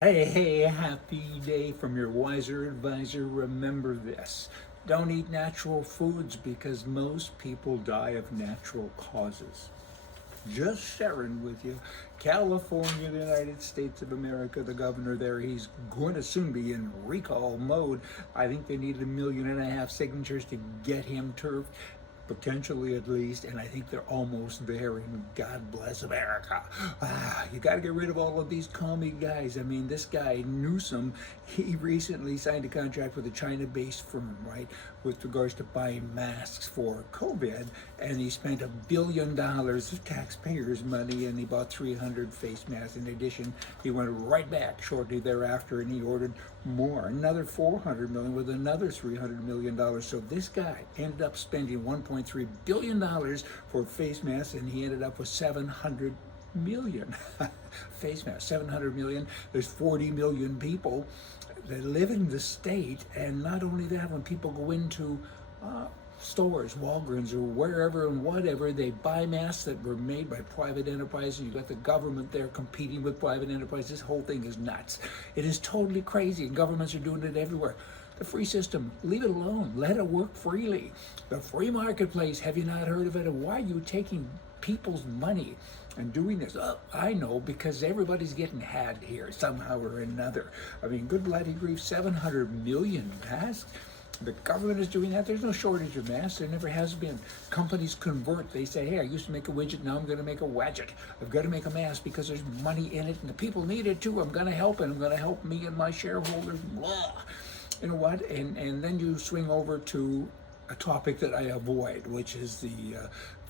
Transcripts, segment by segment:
Hey, happy day from your wiser advisor. Remember this. Don't eat natural foods because most people die of natural causes. Just sharing with you. California, the United States of America, the governor there, he's going to soon be in recall mode. I think they need 1.5 million signatures to get him turfed, potentially at least, and I think they're almost there, and God bless America. You got to get rid of all of these commie guys. I mean, this guy, Newsom, he recently signed a contract with a China-based firm, right, with regards to buying masks for COVID, and he spent $1 billion of taxpayers' money, and he bought 300 face masks. In addition, he went right back shortly thereafter, and he ordered more, another 400 million with another $300 million. So this guy ended up spending $1.3 billion for face masks, and he ended up with 700 million face masks. 700 million. There's 40 million people that live in the state, and not only that, when people go into stores, Walgreens or wherever and whatever, they buy masks that were made by private enterprise, and you got the government there competing with private enterprise. This whole thing is nuts. It is totally crazy, and governments are doing it everywhere. The free system, leave it alone. Let it work freely. The free marketplace, have you not heard of it? And why are you taking people's money and doing this? Oh, I know, because everybody's getting had here somehow or another. I mean, good bloody grief, 700 million masks. The government is doing that. There's no shortage of masks. There never has been. Companies convert. They say, hey, I used to make a widget, now I'm going to make a wadget. I've got to make a mask because there's money in it, and the people need it too. I'm going to help, and I'm going to help me and my shareholders. Blah. You know what? And then you swing over to a topic that I avoid, which is the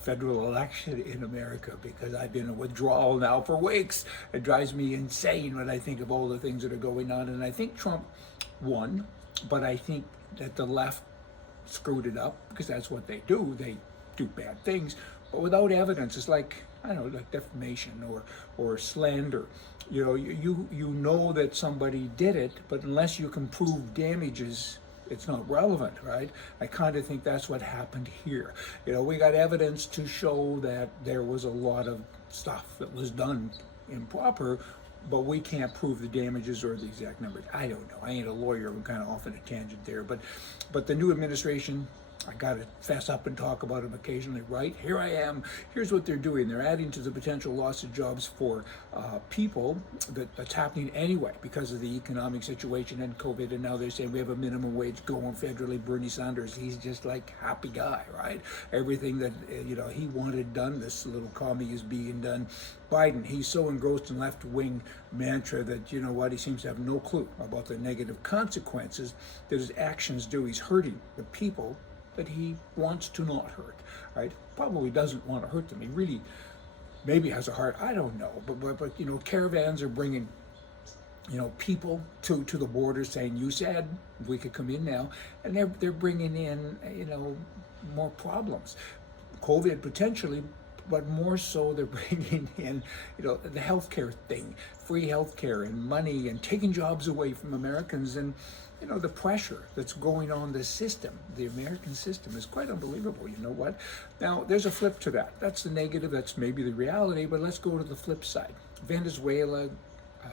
federal election in America, because I've been in withdrawal now for weeks. It drives me insane when I think of all the things that are going on. And I think Trump won, but I think that the left screwed it up, because that's what they do. They do bad things, but without evidence. It's like, I don't know, like defamation or slander. You know, you know that somebody did it, but unless you can prove damages, it's not relevant, right? I kind of think that's what happened here. You know, we got evidence to show that there was a lot of stuff that was done improper, but we can't prove the damages or the exact numbers. I don't know. I ain't a lawyer. I'm kind of off on a tangent there. But the new administration, I got to fess up and talk about them occasionally, right? Here I am. Here's what they're doing. They're adding to the potential loss of jobs for people that's happening anyway because of the economic situation and COVID. And now they're saying we have a minimum wage going federally. Bernie Sanders, he's just like happy guy, right? Everything that he wanted done, this little commie is being done. Biden, he's so engrossed in left-wing mantra that, you know what, he seems to have no clue about the negative consequences that his actions do. He's hurting the people that he wants to not hurt, right? Probably doesn't want to hurt them. He really maybe has a heart. I don't know. But caravans are bringing, people to the border saying, you said we could come in now. And they're bringing in, more problems. COVID potentially, but more so they're bringing in, the healthcare thing, free healthcare and money and taking jobs away from Americans. And the pressure that's going on the system, the American system, is quite unbelievable. You know what? Now, there's a flip to that. That's the negative, that's maybe the reality, but let's go to the flip side. Venezuela,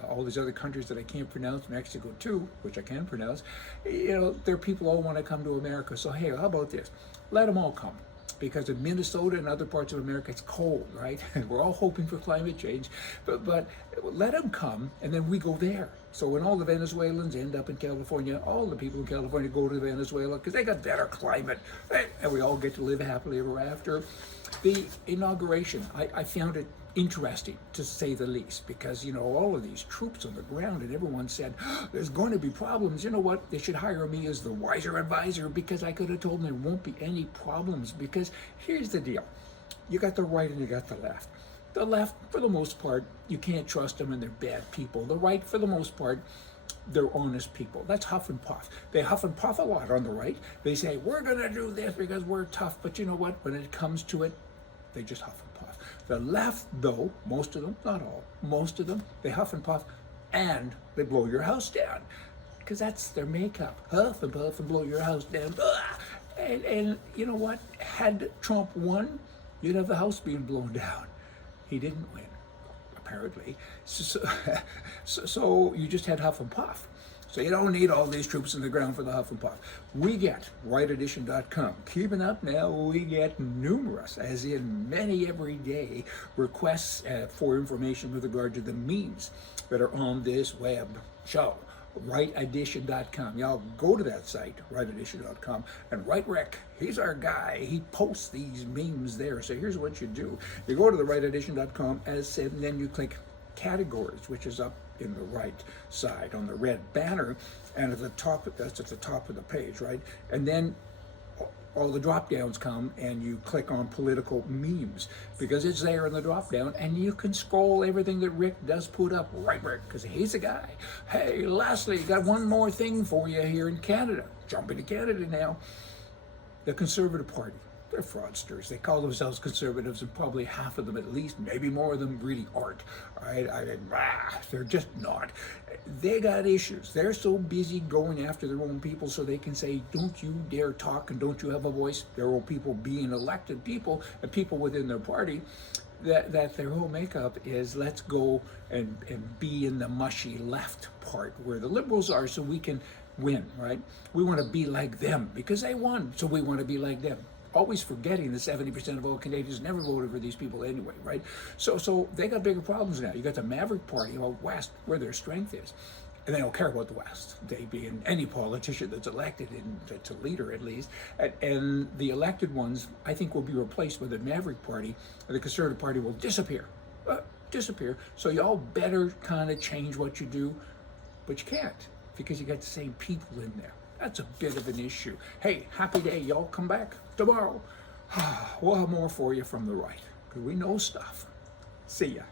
all these other countries that I can't pronounce, Mexico too, which I can pronounce, their people all want to come to America. So, hey, how about this? Let them all come. Because in Minnesota and other parts of America, it's cold, right? And we're all hoping for climate change, but let them come, and then we go there. So when all the Venezuelans end up in California, all the people in California go to Venezuela because they got better climate, right? And we all get to live happily ever after. The inauguration, I found it interesting, to say the least, because all of these troops on the ground, and everyone said there's going to be problems. You know what, they should hire me as the wiser advisor, because I could have told them there won't be any problems. Because here's the deal, you got the right and you got the left. The left, for the most part, you can't trust them, and they're bad people. The right, for the most part, they're honest people. That's huff and puff. They huff and puff a lot on the right. They say, we're going to do this because we're tough. But you know what? When it comes to it, they just huff and puff. The left, though, most of them, not all, most of them, they huff and puff, and they blow your house down, because that's their makeup. Huff and puff and blow your house down. And you know what? Had Trump won, you'd have the house being blown down. He didn't win. apparently. So you just had huff and puff. So you don't need all these troops in the ground for the huff and puff. We get rightedition.com. Keeping up now, we get numerous, as in many every day, requests for information with regard to the memes that are on this web show. rightedition.com. Y'all go to that site, rightedition.com, and Right Rick, he's our guy. He posts these memes there. So here's what you do. You go to the rightedition.com, as said, and then you click categories, which is up in the right side on the red banner, and at the top, that's at the top of the page, right? And then all the drop downs come and you click on political memes because it's there in the drop down, and you can scroll everything that Rick does put up, right, Rick, because he's a guy. Hey, lastly, got one more thing for you here in Canada. Jumping to Canada now. The Conservative Party. They're fraudsters. They call themselves conservatives, and probably half of them, at least, maybe more of them, really aren't. Right? They're just not. They got issues. They're so busy going after their own people so they can say, don't you dare talk and don't you have a voice. Their own people being elected people and people within their party, that their whole makeup is let's go and be in the mushy left part where the liberals are so we can win, right? We want to be like them because they won, so we want to be like them. Always forgetting that 70% of all Canadians never voted for these people anyway, right? So they got bigger problems now. You got the Maverick Party out west, where their strength is, and they don't care about the West. They being any politician that's elected, to leader at least, and the elected ones, I think, will be replaced by the Maverick Party, and the Conservative Party will disappear. So y'all better kind of change what you do, but you can't because you got the same people in there. That's a bit of an issue. Hey, happy day. Y'all come back tomorrow. We'll have more for you from the right because we know stuff. See ya.